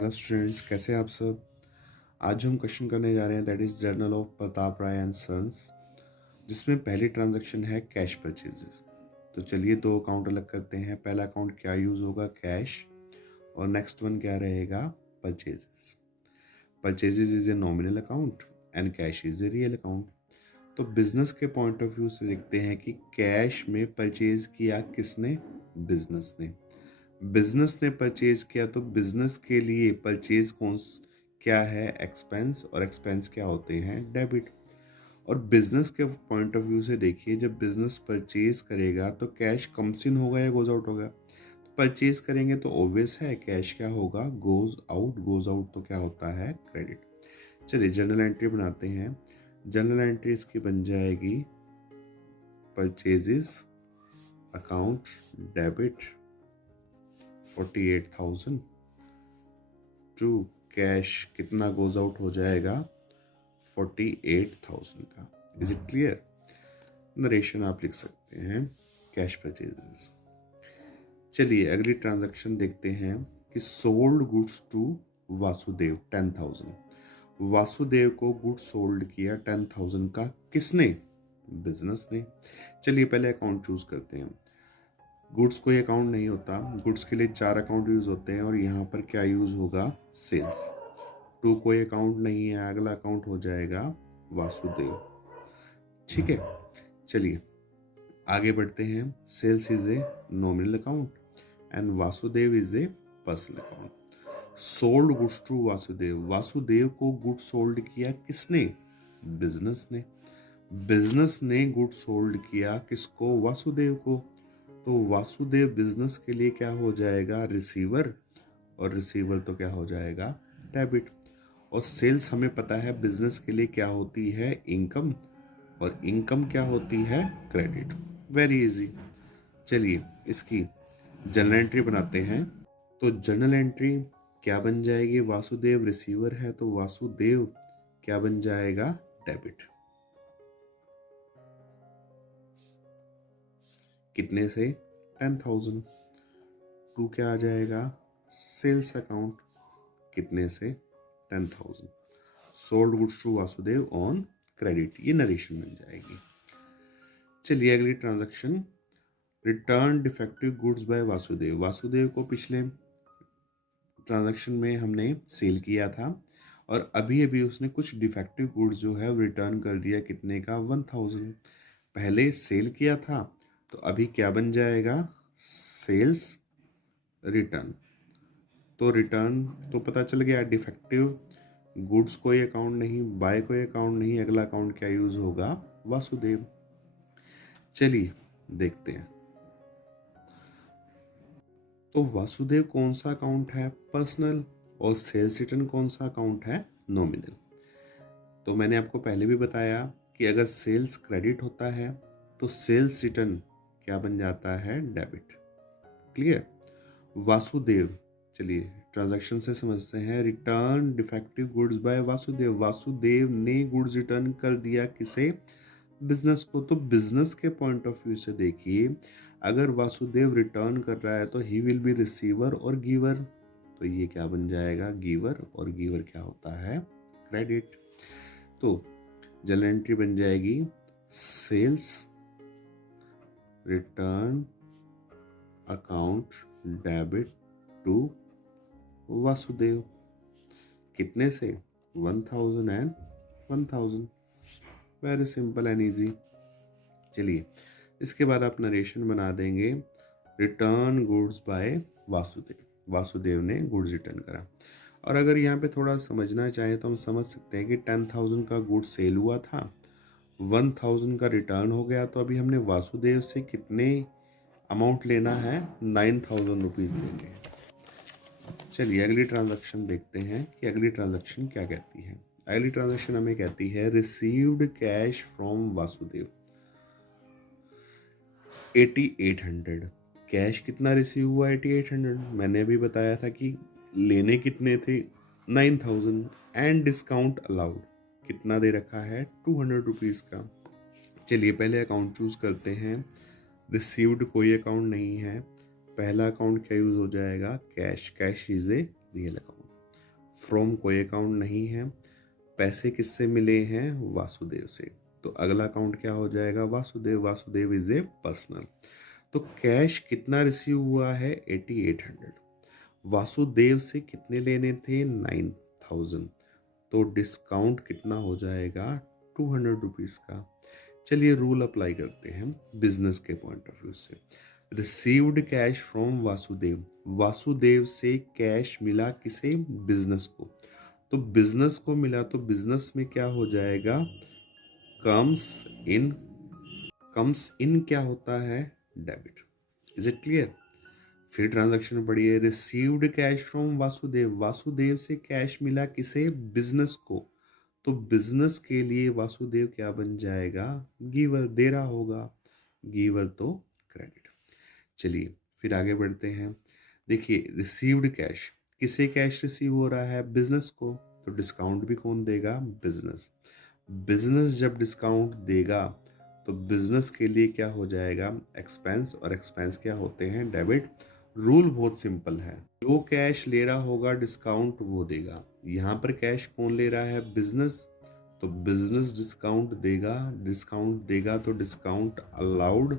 Hello students, कैसे हैं आप सब। आज हम क्वेश्चन करने जा रहे हैं that is journal of Pratap Rai and sons, जिसमें पहली ट्रांजैक्शन है कैश परचेजेस। तो चलिए दो अकाउंट अलग करते हैं। पहला अकाउंट क्या यूज़ होगा, कैश, और नेक्स्ट वन क्या रहेगा, purchases. Purchases is a nominal account and cash is a real account. तो बिजनेस के पॉइंट ऑफ व्यू से देखते हैं कि कैश में परचेज किया किसने, बिजनेस ने। बिजनेस ने परचेज किया तो बिजनेस के लिए परचेज कौन क्या है, एक्सपेंस, और एक्सपेंस क्या होते हैं, डेबिट। और बिजनेस के पॉइंट ऑफ व्यू से देखिए, जब बिजनेस परचेज करेगा तो कैश कम्स इन होगा या गोज आउट होगा। तो परचेज करेंगे तो ऑब्वियस है कैश क्या होगा, गोज आउट। गोज आउट तो क्या होता है, क्रेडिट। चलिए जनरल एंट्री बनाते हैं। जनरल एंट्री इसकी बन जाएगी purchases account debit 48,000 to cash कितना गोज आउट हो जाएगा, 48,000 का। Is it clear. नरेशन आप लिख सकते हैं कैश परचेजेस। चलिए अगली ट्रांजैक्शन देखते हैं कि sold goods to Vasudev 10,000। Vasudev को गुड्स सोल्ड किया 10,000 का, किसने, बिजनेस ने। चलिए पहले अकाउंट चूज करते हैं। गुड्स कोई अकाउंट नहीं होता, गुड्स के लिए 4 अकाउंट यूज होते हैं और यहाँ पर क्या यूज होगा, सेल्स। टू कोई अकाउंट नहीं है, अगला अकाउंट हो जाएगा वासुदेव। ठीक है, चलिए आगे बढ़ते हैं। Sales is a nominal account and Vasudev is a personal account. Sold goods to Vasudev, Vasudev को गुड्स सोल्ड किया किसने, बिजनेस ने। बिजनेस ने गुड्स सोल्ड किया किसको, वासुदेव को। तो वासुदेव बिजनेस के लिए क्या हो जाएगा, रिसीवर, और रिसीवर तो क्या हो जाएगा, डेबिट। और सेल्स हमें पता है बिजनेस के लिए क्या होती है, इनकम, और इनकम क्या होती है, क्रेडिट। Very easy. चलिए इसकी जर्नल एंट्री बनाते हैं। तो जर्नल एंट्री क्या बन जाएगी, वासुदेव रिसीवर है तो वासुदेव क्या बन जाएगा, डेबिट। कितने से, 10,000। टू क्या आ जाएगा, सेल्स अकाउंट, कितने से, 10,000। Sold goods to Vasudev on credit, ये नरेशन मिल जाएगी। चलिए अगली transaction, return defective goods by Vasudev. Vasudev को पिछले ट्रांजैक्शन में हमने सेल किया था और अभी अभी उसने कुछ डिफेक्टिव गुड्स जो है रिटर्न कर दिया, कितने का, 1,000। पहले सेल किया था तो अभी क्या बन जाएगा, सेल्स रिटर्न। तो रिटर्न तो पता चल गया, डिफेक्टिव गुड्स कोई अकाउंट नहीं, बाय कोई अकाउंट नहीं, अगला अकाउंट क्या यूज होगा, वासुदेव। चलिए देखते हैं। तो वासुदेव कौन सा अकाउंट है, पर्सनल, और सेल्स रिटर्न कौन सा अकाउंट है, नॉमिनल। तो मैंने आपको पहले भी बताया कि अगर सेल्स क्रेडिट होता है तो सेल्स रिटर्न क्या बन जाता है, डेबिट। क्लियर। वासुदेव, चलिए ट्रांजैक्शन से समझते हैं। Return defective goods by Vasudev, Vasudev ने गुड्स रिटर्न कर दिया किसे, बिजनेस को। तो बिजनेस के पॉइंट ऑफ व्यू से देखिए, अगर वासुदेव रिटर्न कर रहा है तो ही विल बी रिसीवर और गिवर। तो ये क्या बन जाएगा, गिवर, और गिवर क्या होता है, क्रेडिट। तो जनरल एंट्री बन जाएगी sales return account debit to Vasudev, कितने से, 1,000 and 1,000। Very simple and easy. चलिए इसके बाद आप नरेशन बना देंगे, return goods by Vasudev, Vasudev ने गुड्स रिटर्न करा। और अगर यहाँ पे थोड़ा समझना चाहे तो हम समझ सकते हैं कि 10,000 का गुड्स सेल हुआ था, 1,000 का रिटर्न हो गया, तो अभी हमने वासुदेव से कितने अमाउंट लेना है, 9,000 रुपीज़ लेंगे। चलिए अगली ट्रांजैक्शन देखते हैं कि अगली ट्रांजैक्शन क्या कहती है। अगली ट्रांजैक्शन हमें कहती है received cash from Vasudev 8800। Cash कितना रिसीव हुआ, 8800। मैंने अभी बताया था कि लेने कितने थे, 9,000, एंड डिस्काउंट अलाउड कितना दे रखा है, 200 रुपीज़ का। चलिए पहले अकाउंट चूज करते हैं। रिसीव्ड कोई अकाउंट नहीं है, पहला अकाउंट क्या यूज हो जाएगा, cash. Cash is a real account. From कोई अकाउंट नहीं है, पैसे किससे मिले हैं, वासुदेव से, तो अगला अकाउंट क्या हो जाएगा, Vasudev, Vasudev is a personal. तो कैश कितना रिसीव हुआ है, 8800। वासुदेव से कितने लेने थे, 9000, तो डिस्काउंट कितना हो जाएगा, 200 रुपीज़ का। चलिए रूल अप्लाई करते हैं बिजनेस के पॉइंट ऑफ व्यू से। Received cash from Vasudev, Vasudev से कैश मिला किसे, बिजनेस को, तो बिजनेस को मिला तो बिजनेस में क्या हो जाएगा, कम्स इन, कम्स इन क्या होता है, डेबिट। Is it clear. फिर ट्रांजैक्शन पढ़िए, received cash from Vasudev, Vasudev से कैश मिला किसे, बिजनेस को, तो बिजनेस के लिए वासुदेव क्या बन जाएगा, गिवर, दे रहा होगा, गिवर तो क्रेडिट। चलिए फिर आगे बढ़ते हैं। देखिए रिसीव्ड कैश, किसे कैश रिसीव हो रहा है, बिजनेस को, तो डिस्काउंट भी कौन देगा, बिजनेस। बिजनेस जब डिस्काउंट देगा तो बिजनेस के लिए क्या हो जाएगा, एक्सपेंस, और एक्सपेंस क्या होते हैं, डेबिट। रूल बहुत सिंपल है, जो कैश ले रहा होगा डिस्काउंट वो देगा। यहाँ पर कैश कौन ले रहा है, बिजनेस, तो बिजनेस डिस्काउंट देगा, डिस्काउंट देगा तो डिस्काउंट अलाउड,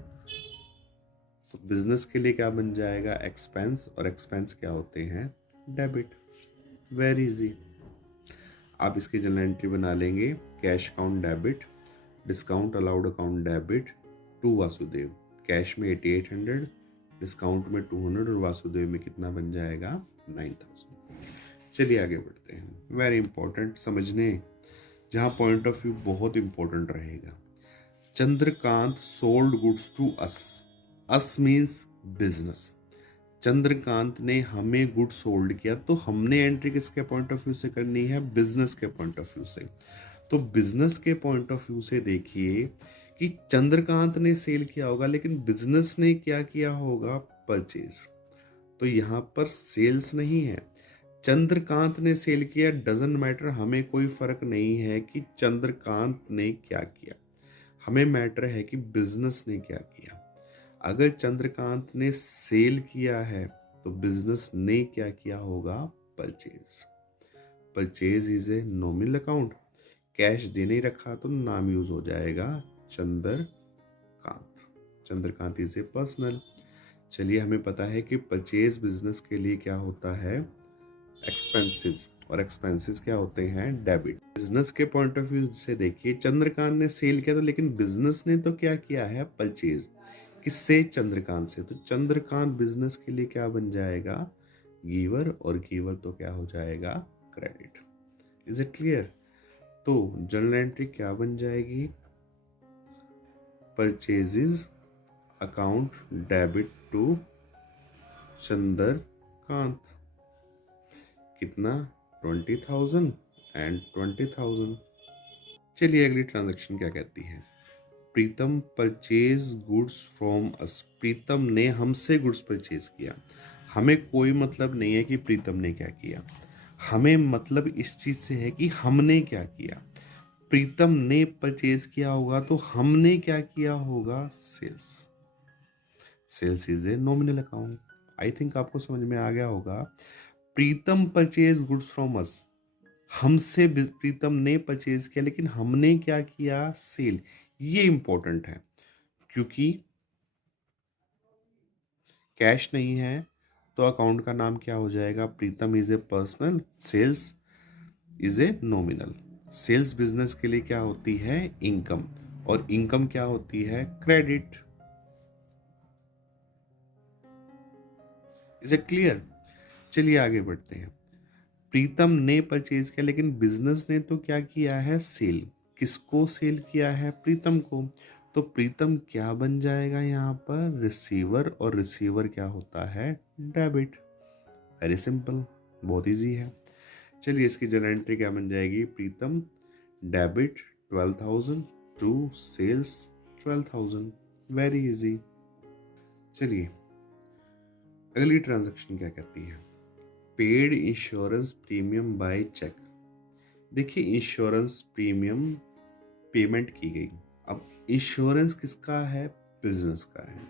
तो बिजनेस के लिए क्या बन जाएगा, एक्सपेंस, और एक्सपेंस क्या होते हैं, डेबिट। Very easy. आप इसकी जनरल एंट्री बना लेंगे, cash account debit, discount allowed account debit, to Vasudev, cash में 8800, डिस्काउंट में 200, और वासुदेव में कितना बन जाएगा, 9000। चलिए आगे बढ़ते हैं। वेरी इंपॉर्टेंट समझने, जहाँ पॉइंट ऑफ व्यू बहुत इंपॉर्टेंट रहेगा। Chandrakant sold goods to us means business. Chandrakant ने हमें गुड सोल्ड किया, तो हमने एंट्री किसके पॉइंट ऑफ व्यू से करनी है, बिजनेस के पॉइंट ऑफ व्यू से। तो बिजनेस के पॉइंट ऑफ व्यू से देखिए कि चंद्रकांत ने सेल किया होगा, लेकिन बिजनेस ने क्या किया होगा, परचेज। तो यहाँ पर सेल्स नहीं है, चंद्रकांत ने सेल किया, डजंट मैटर, हमें कोई फर्क नहीं है कि चंद्रकांत ने क्या किया, हमें मैटर है कि बिजनेस ने क्या किया। अगर चंद्रकांत ने सेल किया है तो बिजनेस ने क्या किया होगा, purchase. Purchase is a nominal account, cash दे नहीं रखा तो नाम यूज हो जाएगा Chandrakant, Chandrakant is a personal. चलिए हमें पता है कि परचेज बिजनेस के लिए क्या होता है, एक्सपेंसेस, और एक्सपेंसेस क्या होते हैं, डेबिट। बिजनेस के पॉइंट ऑफ व्यू से देखिए, चंद्रकांत ने सेल किया था, लेकिन बिजनेस ने तो क्या किया है, परचेज, किससे, चंद्रकांत से, तो चंद्रकांत बिजनेस के लिए क्या बन जाएगा, गिवर, और गिवर तो क्या हो जाएगा, क्रेडिट। Is it clear. तो जर्नल एंट्री क्या बन जाएगी, purchases account debit to Chandrakant, कितना, 20,000 एंड 20,000। चलिए अगली ट्रांजैक्शन क्या कहती है, प्रीतम परचेज गुड्स फ्रॉम अस, प्रीतम ने हमसे गुड्स परचेज किया। हमें कोई मतलब नहीं है कि प्रीतम ने क्या किया, हमें मतलब इस चीज से है कि हमने क्या किया। प्रीतम ने परचेज किया होगा तो हमने क्या किया होगा, sales. Sales is a nominal account. I think आपको समझ में आ गया होगा। Pritam purchase goods from us, हमसे प्रीतम ने परचेज किया, लेकिन हमने क्या किया, सेल। ये इंपॉर्टेंट है क्योंकि कैश नहीं है तो अकाउंट का नाम क्या हो जाएगा, Pritam is a personal, sales is a nominal. Sales business के लिए क्या होती है, इनकम, और इनकम क्या होती है, क्रेडिट। Is it clear. चलिए आगे बढ़ते हैं। प्रीतम ने परचेज किया, लेकिन बिजनेस ने तो क्या किया है, सेल। किसको सेल किया है, प्रीतम को, तो प्रीतम क्या बन जाएगा यहाँ पर, रिसीवर, और रिसीवर क्या होता है, डेबिट। वेरी सिंपल, बहुत इजी है। चलिए इसकी जनरल एंट्री क्या बन जाएगी, Pritam debit 12,000 to sales 12,000। Very easy. चलिए अगली ट्रांजैक्शन क्या कहती है, paid insurance premium by cheque. देखिए इंश्योरेंस प्रीमियम पेमेंट की गई। अब इंश्योरेंस किसका है, बिजनेस का है,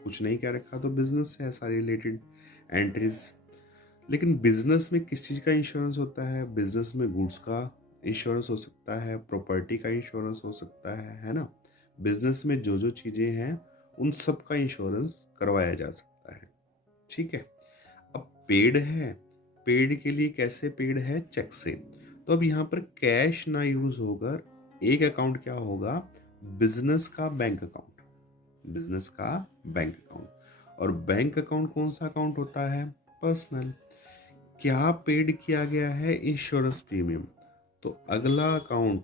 कुछ नहीं क्या रखा तो बिजनेस से है सारी रिलेटेड एंट्रीज। लेकिन बिजनेस में किस चीज़ का इंश्योरेंस होता है? बिजनेस में गुड्स का इंश्योरेंस हो सकता है, प्रॉपर्टी का इंश्योरेंस हो सकता है ना? बिजनेस में जो जो चीज़ें हैं उन सब का इंश्योरेंस करवाया जा सकता है। ठीक है। अब पेड है, पेड के लिए कैसे पेड है? चेक से। तो अब यहाँ पर कैश ना यूज होकर एक अकाउंट क्या होगा? बिजनेस का बैंक अकाउंट, बिजनेस का बैंक अकाउंट। और बैंक अकाउंट कौन सा अकाउंट होता है? पर्सनल। क्या पेड किया गया है? Insurance premium. तो अगला अकाउंट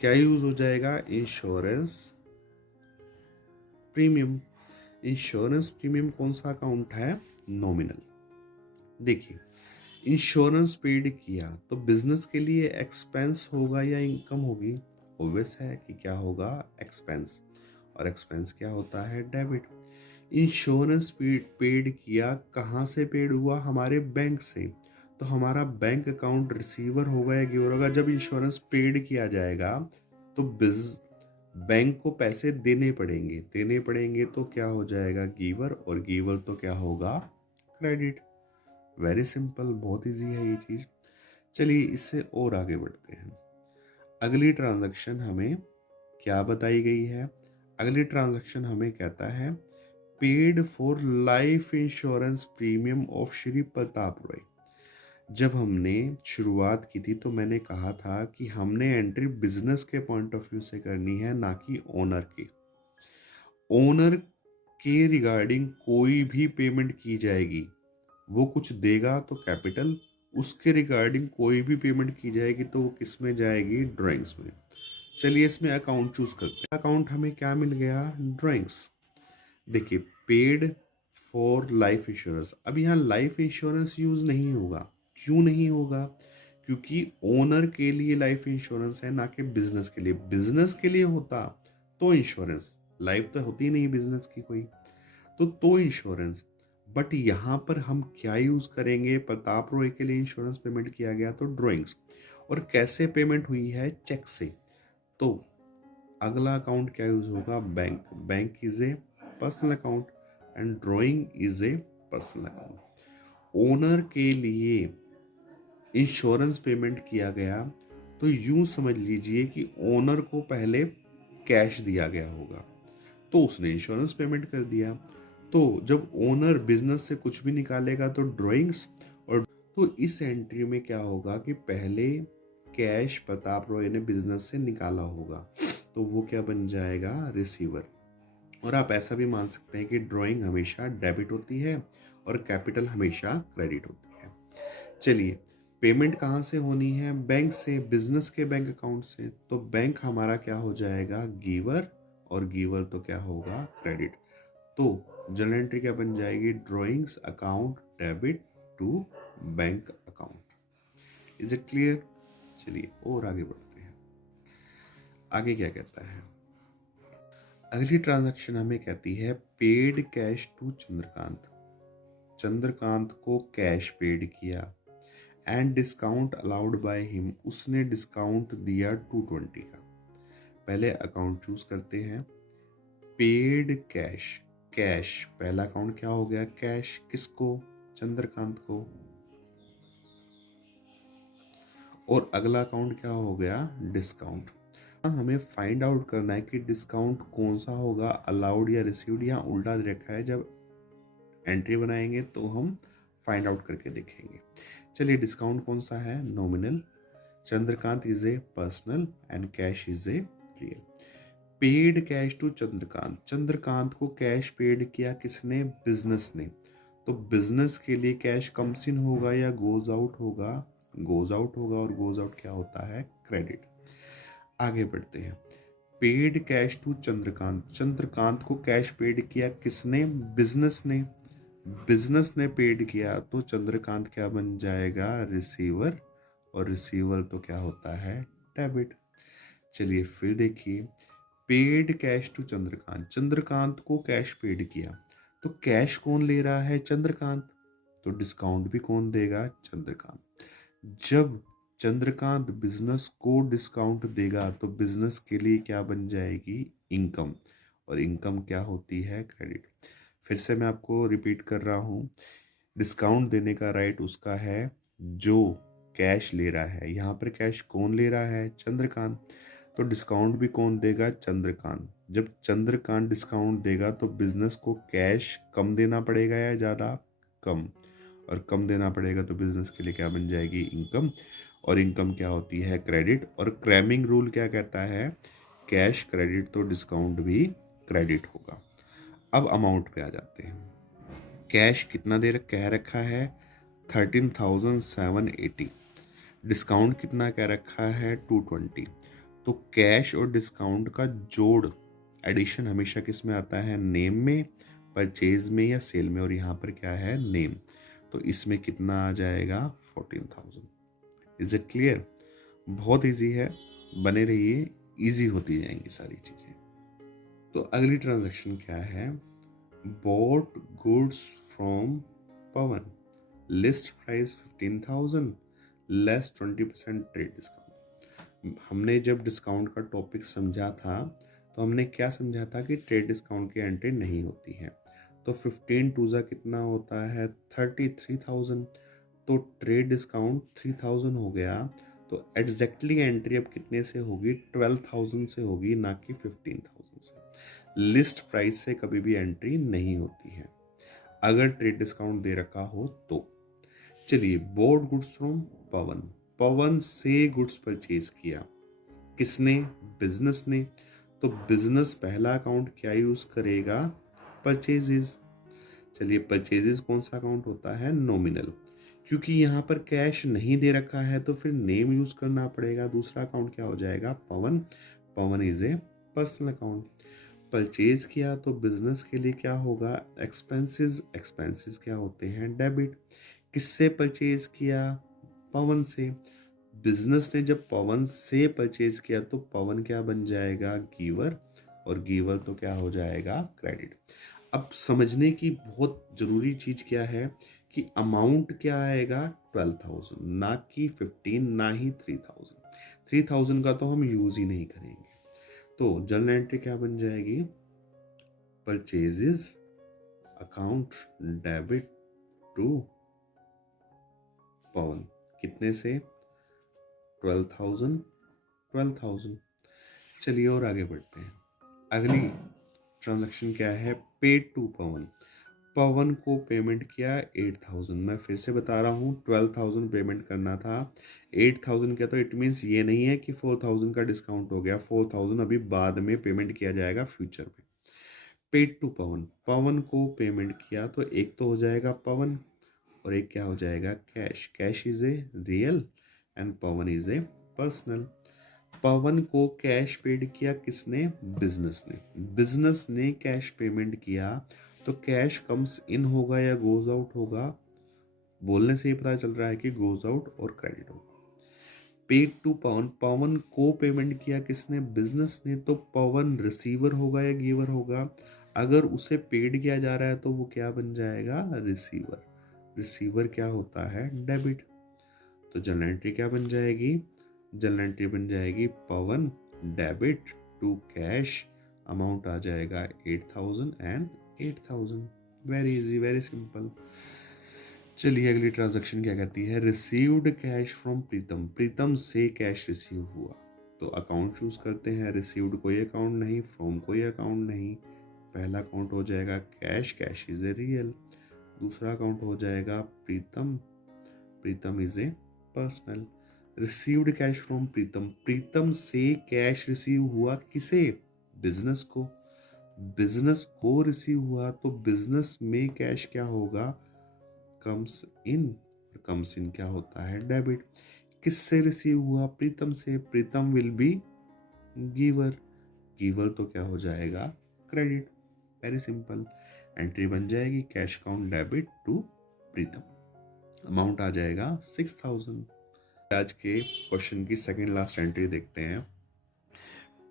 क्या यूज हो जाएगा? Insurance premium. इंश्योरेंस प्रीमियम कौन सा अकाउंट है? नॉमिनल। देखिए, इंश्योरेंस पेड किया तो बिजनेस के लिए एक्सपेंस होगा या इनकम होगी? ऑब्वियस है कि क्या होगा? एक्सपेंस। और एक्सपेंस क्या होता है? डेबिट। इंश्योरेंस पेड किया, कहाँ से पेड हुआ? हमारे बैंक से। तो हमारा बैंक अकाउंट रिसीवर होगा या गिवर होगा? जब इंश्योरेंस पेड किया जाएगा तो बैंक को पैसे देने पड़ेंगे तो क्या हो जाएगा? गिवर। और गिवर तो क्या होगा? क्रेडिट। वेरी सिंपल, बहुत इजी है ये चीज। चलिए इससे और आगे बढ़ते हैं। अगली ट्रांजैक्शन हमें क्या बताई गई है? अगली ट्रांजैक्शन हमें कहता है paid for life insurance premium of Shri Pratap Roy. जब हमने शुरुआत की थी तो मैंने कहा था कि हमने एंट्री बिजनेस के पॉइंट ऑफ व्यू से करनी है, ना कि ओनर की। ओनर के रिगार्डिंग कोई भी पेमेंट की जाएगी, वो कुछ देगा तो कैपिटल, उसके रिगार्डिंग कोई भी पेमेंट की जाएगी तो वो किस में जाएगी? ड्राइंग्स में। चलिए इसमें अकाउंट चूज करते हैं। अकाउंट हमें क्या मिल गया? ड्राइंग्स। देखिए, पेड फॉर लाइफ इंश्योरेंस। अब यहाँ लाइफ इंश्योरेंस यूज नहीं होगा। क्यों नहीं होगा? क्योंकि ओनर के लिए लाइफ इंश्योरेंस है, ना कि बिजनेस के लिए। बिजनेस के लिए होता तो इंश्योरेंस, लाइफ तो होती नहीं बिजनेस की कोई, तो इंश्योरेंस। बट यहाँ पर हम क्या यूज करेंगे? प्रताप रॉय के लिए इंश्योरेंस पेमेंट किया गया तो ड्राइंग्स। और कैसे पेमेंट हुई है? चेक से। तो अगला अकाउंट क्या यूज होगा? Bank. Bank is a personal account and drawing is a personal account. Owner के लिए इंश्योरेंस पेमेंट किया गया तो यूं समझ लीजिए कि ओनर को पहले कैश दिया गया होगा, तो उसने इंश्योरेंस पेमेंट कर दिया। तो जब ओनर बिजनेस से कुछ भी निकालेगा तो ड्राइंग्स। और तो इस एंट्री में क्या होगा कि पहले कैश प्रताप रॉय ने बिजनेस से निकाला होगा, तो वो क्या बन जाएगा? रिसीवर। और आप ऐसा भी मान सकते हैं कि ड्राइंग हमेशा डेबिट होती है और कैपिटल हमेशा क्रेडिट होती है। चलिए, पेमेंट कहाँ से होनी है? बैंक से, बिजनेस के बैंक अकाउंट से। तो बैंक हमारा क्या हो जाएगा? गिवर। और गिवर तो क्या होगा? क्रेडिट। तो जर्नल एंट्री क्या बन जाएगी? Drawings account debit to bank account. Is it clear? चलिए और आगे बढ़ते हैं। आगे क्या कहता है? अगली ट्रांजैक्शन हमें कहती है paid cash to Chandrakant. Chandrakant को कैश पेड किया and discount allowed by him. उसने डिस्काउंट दिया 220 का। पहले अकाउंट चूज करते हैं। Paid cash. कैश पहला अकाउंट क्या हो गया? कैश। किसको? चंद्रकांत को। और अगला अकाउंट क्या हो गया? डिस्काउंट। हमें फाइंड आउट करना है कि डिस्काउंट कौन सा होगा, अलाउड या रिसीव्ड। यहाँ उल्टा रखा है, जब एंट्री बनाएंगे तो हम फाइंड आउट करके देखेंगे। चलिए, डिस्काउंट कौन सा है? Nominal. Chandrakant is a personal and cash is a real. Paid cash to Chandrakant. Chandrakant को कैश पेड किया किसने? बिजनेस ने। तो बिजनेस के लिए कैश कम्स इन होगा या गोज आउट होगा? गोज आउट होगा। और गोज आउट क्या होता है? क्रेडिट। आगे बढ़ते हैं। Paid cash to Chandrakant. Chandrakant को कैश पेड किया किसने? बिजनेस ने। बिजनेस ने पेड किया तो चंद्रकांत क्या बन जाएगा? रिसीवर। और रिसीवर तो क्या होता है? डेबिट। चलिए फिर देखिए, paid cash to Chandrakant. Chandrakant को कैश पेड किया तो कैश कौन ले रहा है? चंद्रकांत। तो डिस्काउंट भी कौन देगा? चंद्रकांत। जब चंद्रकांत बिजनेस को डिस्काउंट देगा तो बिजनेस के लिए क्या बन जाएगी? इनकम। और इनकम क्या होती है? क्रेडिट। फिर से मैं आपको रिपीट कर रहा हूँ, डिस्काउंट देने का राइट उसका है जो कैश ले रहा है। यहाँ पर कैश कौन ले रहा है? चंद्रकांत। तो डिस्काउंट भी कौन देगा? चंद्रकांत। जब चंद्रकांत डिस्काउंट देगा तो बिजनेस को कैश कम देना पड़ेगा या ज़्यादा? कम। और कम देना पड़ेगा तो बिजनेस के लिए क्या बन जाएगी? इनकम। और इनकम क्या होती है? क्रेडिट। और क्रैमिंग रूल क्या कहता है? कैश क्रेडिट तो डिस्काउंट भी क्रेडिट होगा। अब अमाउंट पे आ जाते हैं। कैश कितना दे कह रखा है? 13,780। डिस्काउंट कितना कह रखा है? 220। तो कैश और डिस्काउंट का जोड़, एडिशन हमेशा किस में आता है? नेम में, परचेज में या सेल में। और यहाँ पर क्या है? नेम। तो इसमें कितना आ जाएगा? 14,000। Is it clear? बहुत इजी है, बने रहिए, इजी होती जाएंगी सारी चीजें। तो अगली ट्रांजैक्शन क्या है? Bought goods from Pawan, list price 15,000 less 20% trade discount. हमने जब डिस्काउंट का टॉपिक समझा था तो हमने क्या समझा था कि ट्रेड डिस्काउंट की एंट्री नहीं होती है। तो 15 टूजा कितना होता है? 33,000। तो ट्रेड डिस्काउंट 3,000 हो गया। तो एग्जैक्टली एंट्री अब कितने से होगी? 12,000 से होगी, ना कि 15,000 से। लिस्ट प्राइस से कभी भी एंट्री नहीं होती है अगर ट्रेड डिस्काउंट दे रखा हो तो। चलिए, बोर्ड गुड्स फ्रॉम पवन, पवन से गुड्स परचेज किया। किसने? बिजनेस ने। तो बिजनेस पहला अकाउंट क्या यूज करेगा? परचेजेस। चलिए, परचेजेस कौन सा अकाउंट होता है? नॉमिनल। क्योंकि यहाँ पर कैश नहीं दे रखा है तो फिर नेम यूज करना पड़ेगा। दूसरा अकाउंट क्या हो जाएगा? Pawan. Pawan is a personal account. Purchase किया तो बिजनेस के लिए क्या होगा? एक्सपेंसेस। एक्सपेंसेस क्या होते हैं? डेबिट। किससे परचेज किया? पवन से। बिजनेस ने जब पवन से परचेज किया तो पवन क्या बन जाएगा? गिवर। और गिवर तो क्या हो जाएगा? क्रेडिट। अब समझने की बहुत जरूरी चीज क्या है कि अमाउंट क्या आएगा? 12,000, ना कि 15, ना ही 3,000। 3,000 का तो हम यूज ही नहीं करेंगे। तो जर्नल एंट्री क्या बन जाएगी? परचेजेस अकाउंट डेबिट टू पवन। कितने से? 12,000। 12,000। चलिए और आगे बढ़ते हैं। अगली ट्रांजैक्शन क्या है? पेड टू पवन। पवन को पेमेंट किया 8,000। मैं फिर से बता रहा हूँ, 12,000 पेमेंट करना था, 8,000 किया। तो इट मीन्स ये नहीं है कि 4,000 का डिस्काउंट हो गया। 4,000 अभी बाद में पेमेंट किया जाएगा फ्यूचर में। पेड टू पवन, पवन को पेमेंट किया तो एक तो हो जाएगा पवन और एक क्या हो जाएगा? Cash. Cash is a real and Pawan is a personal. Pawan को कैश पेड किया किसने? बिजनेस ने। बिजनेस ने कैश पेमेंट किया तो कैश कम्स इन होगा या गोज आउट होगा? बोलने से ही पता चल रहा है कि गोज आउट और क्रेडिट होगा। पेड टू पवन, पवन को पेमेंट किया किसने? बिजनेस ने। तो पवन रिसीवर होगा या गिवर होगा? अगर उसे पेड किया जा रहा है तो वो क्या बन जाएगा? रिसीवर। रिसीवर क्या होता है? डेबिट। तो जनरल एंट्री क्या बन जाएगी? जनरल एंट्री बन जाएगी पवन डेबिट टू कैश, अमाउंट आ जाएगा 8,000 and 8,000। Very easy, very simple. चलिए अगली ट्रांजैक्शन क्या कहती है? Received cash from Pritam, Pritam से कैश रिसीव हुआ। तो अकाउंट चूज करते हैं। रिसीव्ड कोई अकाउंट नहीं, फ्रॉम कोई अकाउंट नहीं। पहला अकाउंट हो जाएगा cash, cash is a real. दूसरा अकाउंट हो जाएगा Pritam, Pritam is a personal. Received cash from Pritam, Pritam से कैश रिसीव हुआ किसे? बिजनेस को। बिजनेस को रिसीव हुआ तो बिजनेस में कैश क्या होगा? Comes in. कम्स इन क्या होता है? डेबिट। किससे रिसीव हुआ? प्रीतम से। प्रीतम विल बी गिवर। गिवर तो क्या हो जाएगा? क्रेडिट। Very simple. एंट्री बन जाएगी cash account debit to Pritam, amount आ जाएगा 6,000। आज के क्वेश्चन की सेकंड लास्ट एंट्री देखते हैं।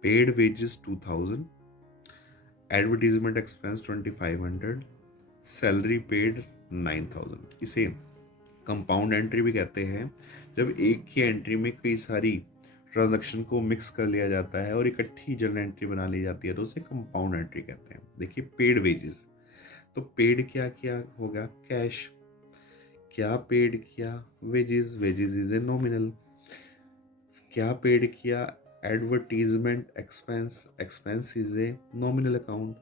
Paid wages 2,000, advertisement expense 2,500, salary paid 9,000। इसे कंपाउंड एंट्री भी कहते हैं। जब एक ही एंट्री में कई सारी ट्रांजैक्शन को मिक्स कर लिया जाता है और इकट्ठी जर्नल एंट्री बना ली जाती है तो उसे कंपाउंड एंट्री कहते हैं। देखिए, पेड वेजेस तो पेड क्या किया होगा, कैश। क्या पेड किया, wages, wages is a nominal. क्या पेड किया, advertisement expense, expense is a nominal account.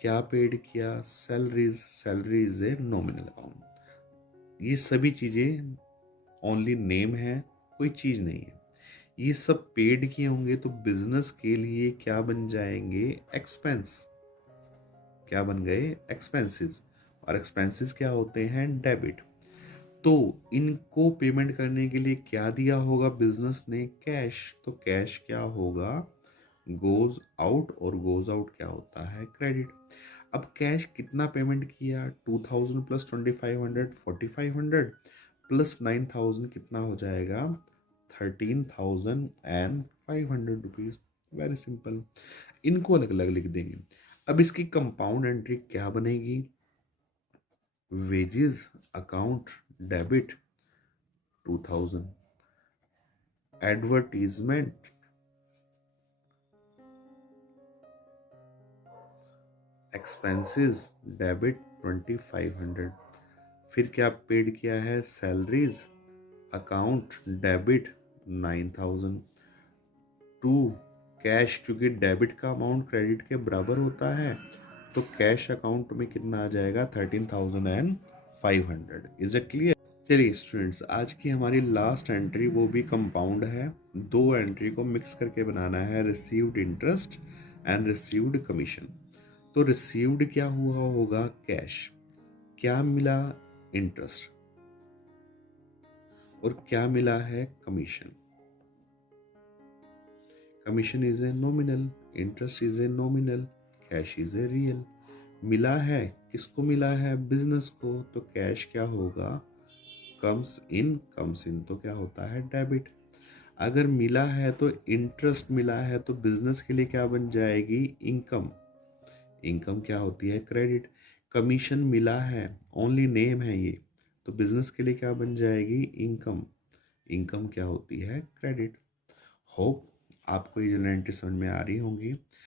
क्या पेड किया, salaries, salary is a nominal account. ये सभी चीजें ओनली नेम है, कोई चीज नहीं है। ये सब पेड किए होंगे तो बिजनेस के लिए क्या बन जाएंगे, एक्सपेंस। क्या बन गए, एक्सपेंसेस। और एक्सपेंसेस क्या होते हैं, डेबिट। तो इनको पेमेंट करने के लिए क्या दिया होगा बिजनेस ने, कैश। तो कैश क्या होगा, गोज आउट, और गोज आउट क्या होता है, क्रेडिट। अब कैश कितना पेमेंट किया, 2000 प्लस 2500 4500 प्लस 9000 कितना हो जाएगा, 13,500 रुपीज। वेरी सिंपल, इनको अलग अलग लिख देंगे। अब इसकी कंपाउंड एंट्री क्या बनेगी, wages account debit 2000, advertisement expenses debit 2500। फिर क्या पेड किया है, salaries account debit 9000 to cash, क्योंकि डेबिट का अमाउंट क्रेडिट के बराबर होता है, तो कैश अकाउंट में कितना आ जाएगा, 13,500। Is it clear. चलिए स्टूडेंट्स, आज की हमारी लास्ट एंट्री वो भी कंपाउंड है। दो एंट्री को मिक्स करके बनाना है, received interest and received commission. तो रिसीव्ड क्या हुआ होगा, कैश। क्या मिला, इंटरेस्ट। और क्या मिला है, commission. Commission is a nominal, interest is a nominal, cash is a real. मिला है, किसको मिला है, बिजनेस को, तो कैश क्या होगा, कम्स इन तो क्या होता है, डेबिट। अगर मिला है तो इंटरेस्ट मिला है तो बिजनेस के लिए क्या बन जाएगी, इनकम। इनकम क्या होती है, क्रेडिट। कमीशन मिला है, ओनली नेम है ये, तो बिजनेस के लिए क्या बन जाएगी, इनकम। इनकम क्या होती है, क्रेडिट। होप आपको ये जो एंट्री समझ में आ रही होंगी।